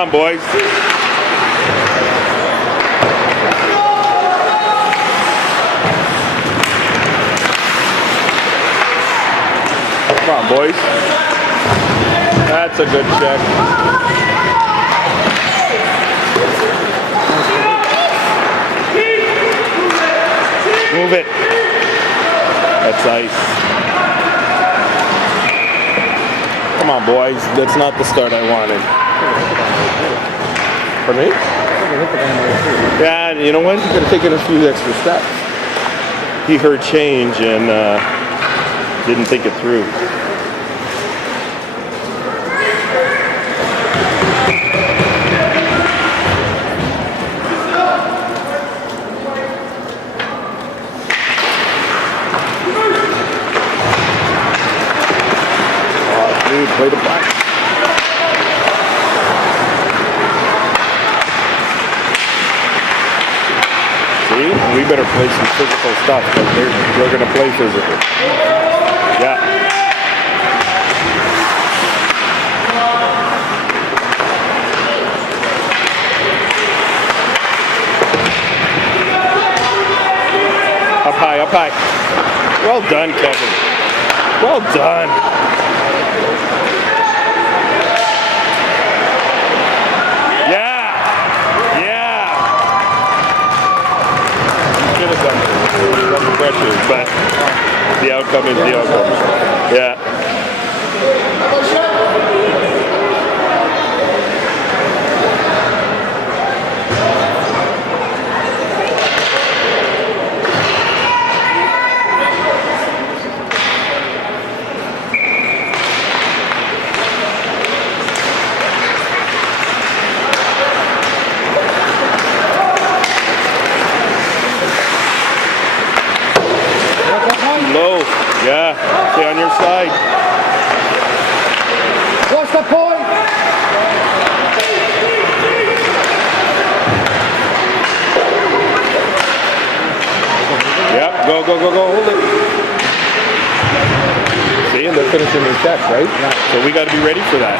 on, boys. Come on, boys. That's a good check. Move it. That's ice. Come on, boys. That's not the start I wanted. For me? Yeah, you know what? He's going to take in a few extra steps. He heard change and didn't think it through. Dude, play the back. See? We better play some physical stuff because they're going to play physical. Yeah. Up high, up high. Well done, Kevin. Well done. Under pressure, but the outcome is the outcome. Yeah. Low, yeah, stay on your side. What's the point? Yep, go, hold it. See, and they're finishing their checks, right? Yeah. So we got to be ready for that.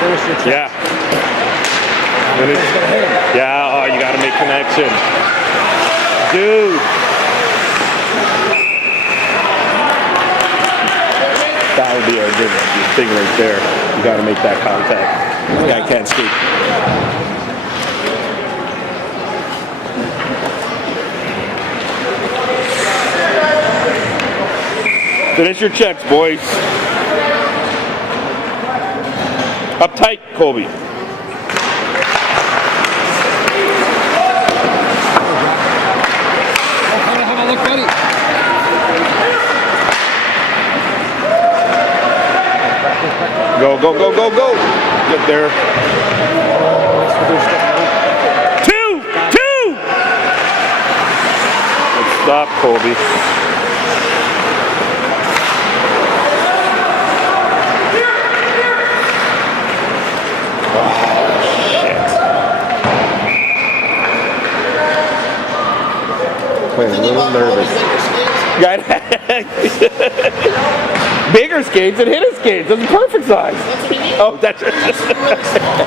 Finish your check. Yeah. Yeah, oh, you got to make connection. Dude. That would be our big thing right there. You got to make that contact. This guy can't skate. Finish your checks, boys. Up tight, Colby. Have a look, buddy. Go. Get there. Two! Let's stop, Colby. Oh, shit. Playing a little nervous. Bigger skates and hidden skates. That's a perfect size. That's what you mean? Oh, that's it. That's really small.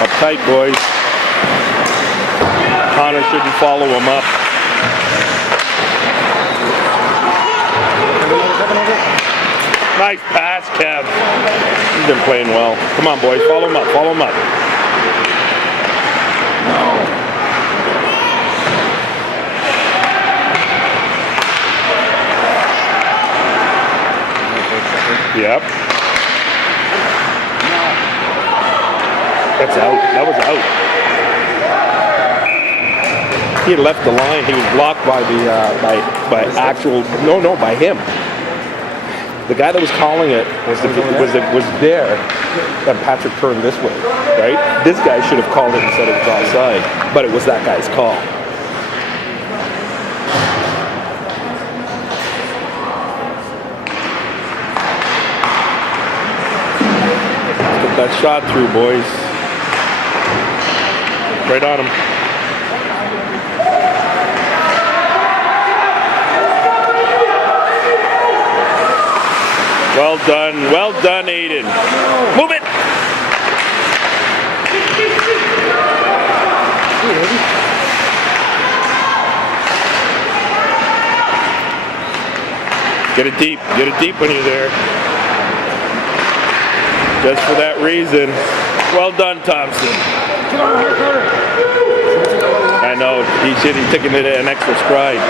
Up tight, boys. Connor shouldn't follow him up. Nice pass, Kev. He's been playing well. Come on, boys. Follow him up. Yep. That's out. That was out. He had left the line. He was blocked by the by him. The guy that was calling it was there, and Patrick turned this way, right? This guy should have called it and said it was offside, but it was that guy's call. Let's get that shot through, boys. Right on him. Well done, Aiden. Move it. Get it deep when you're there. Just for that reason. Well done, Thompson. I know, he's taking it an extra stride.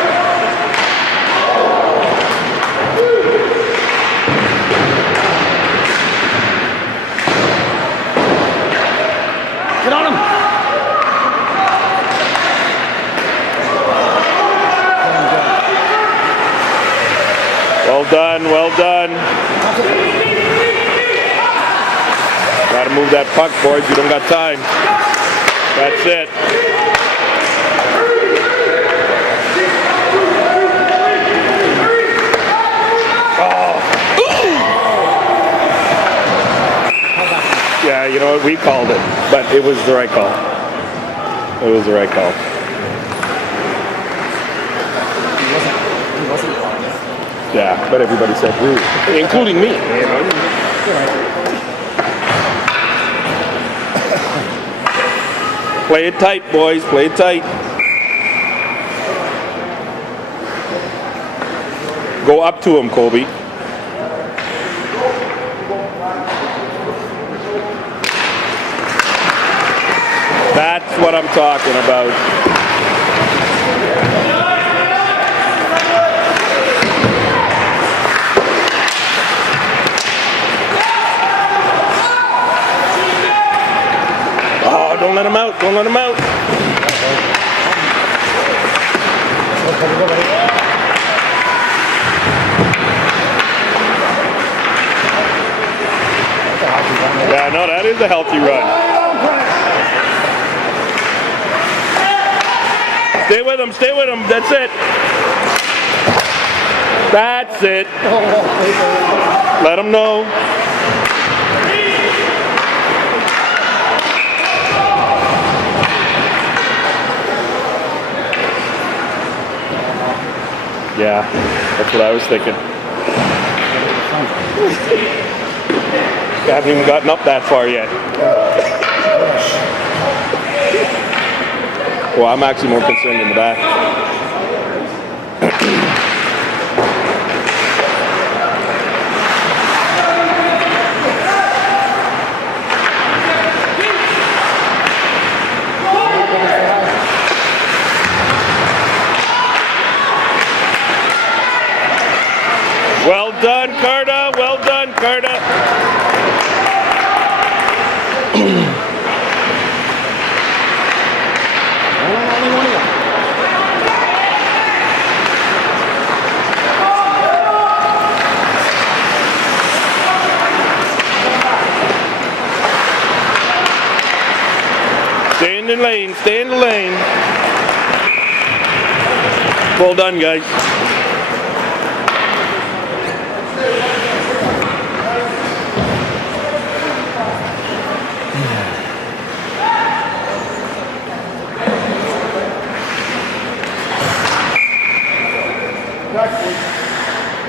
Get on him. Well done. Gotta move that puck, boys. You don't got time. That's it. Oh. Yeah, you know what? We called it, but it was the right call. It was the right call. Yeah, but everybody said rude, including me. You know? Play it tight, boys. Play it tight. Go up to him, Colby. That's what I'm talking about. Oh, don't let him out. Don't let him out. Yeah, no, that is a healthy run. Stay with him, stay with him. That's it. That's it. Let him know. Yeah, that's what I was thinking. You haven't even gotten up that far yet. Well, I'm actually more concerned in the back. Well done, Carta. Well done, Carta. Stay in the lane, stay in the lane. Well done, guys.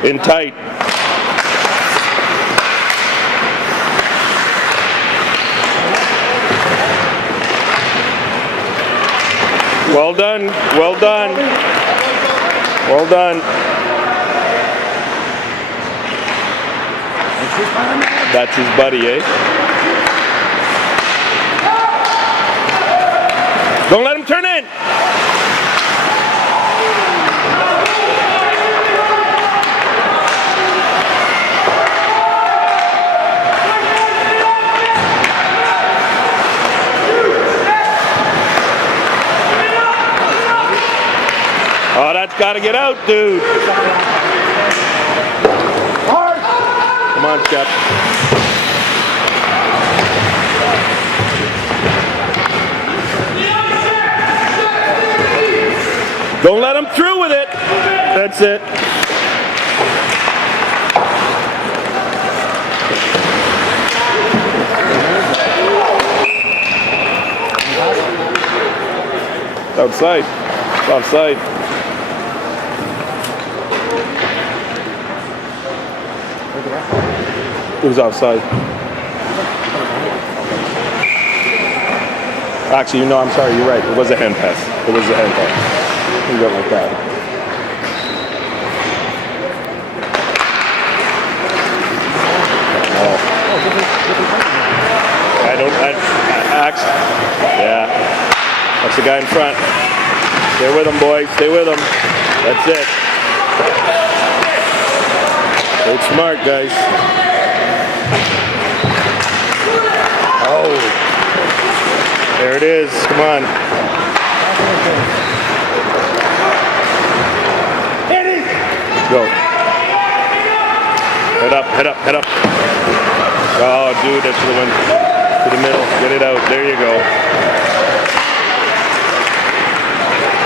In tight. Well done, well done. Well done. That's his buddy, eh? Don't let him turn in. Oh, that's got to get out, dude. Come on, Shep. Don't let him through with it. That's it. Outside. It's outside. Look at that. It was offside. Actually, you know, I'm sorry. You're right. It was a hand pass. It was a hand pass. He went like that. Yeah. That's the guy in front. Stay with him, boys. Stay with him. That's it. Stay smart, guys. Oh. There it is. Come on. Go. Head up, head up, head up. Oh, dude, that should have went to the middle. Get it out. There you go.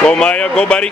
Go, Maya. Go, buddy.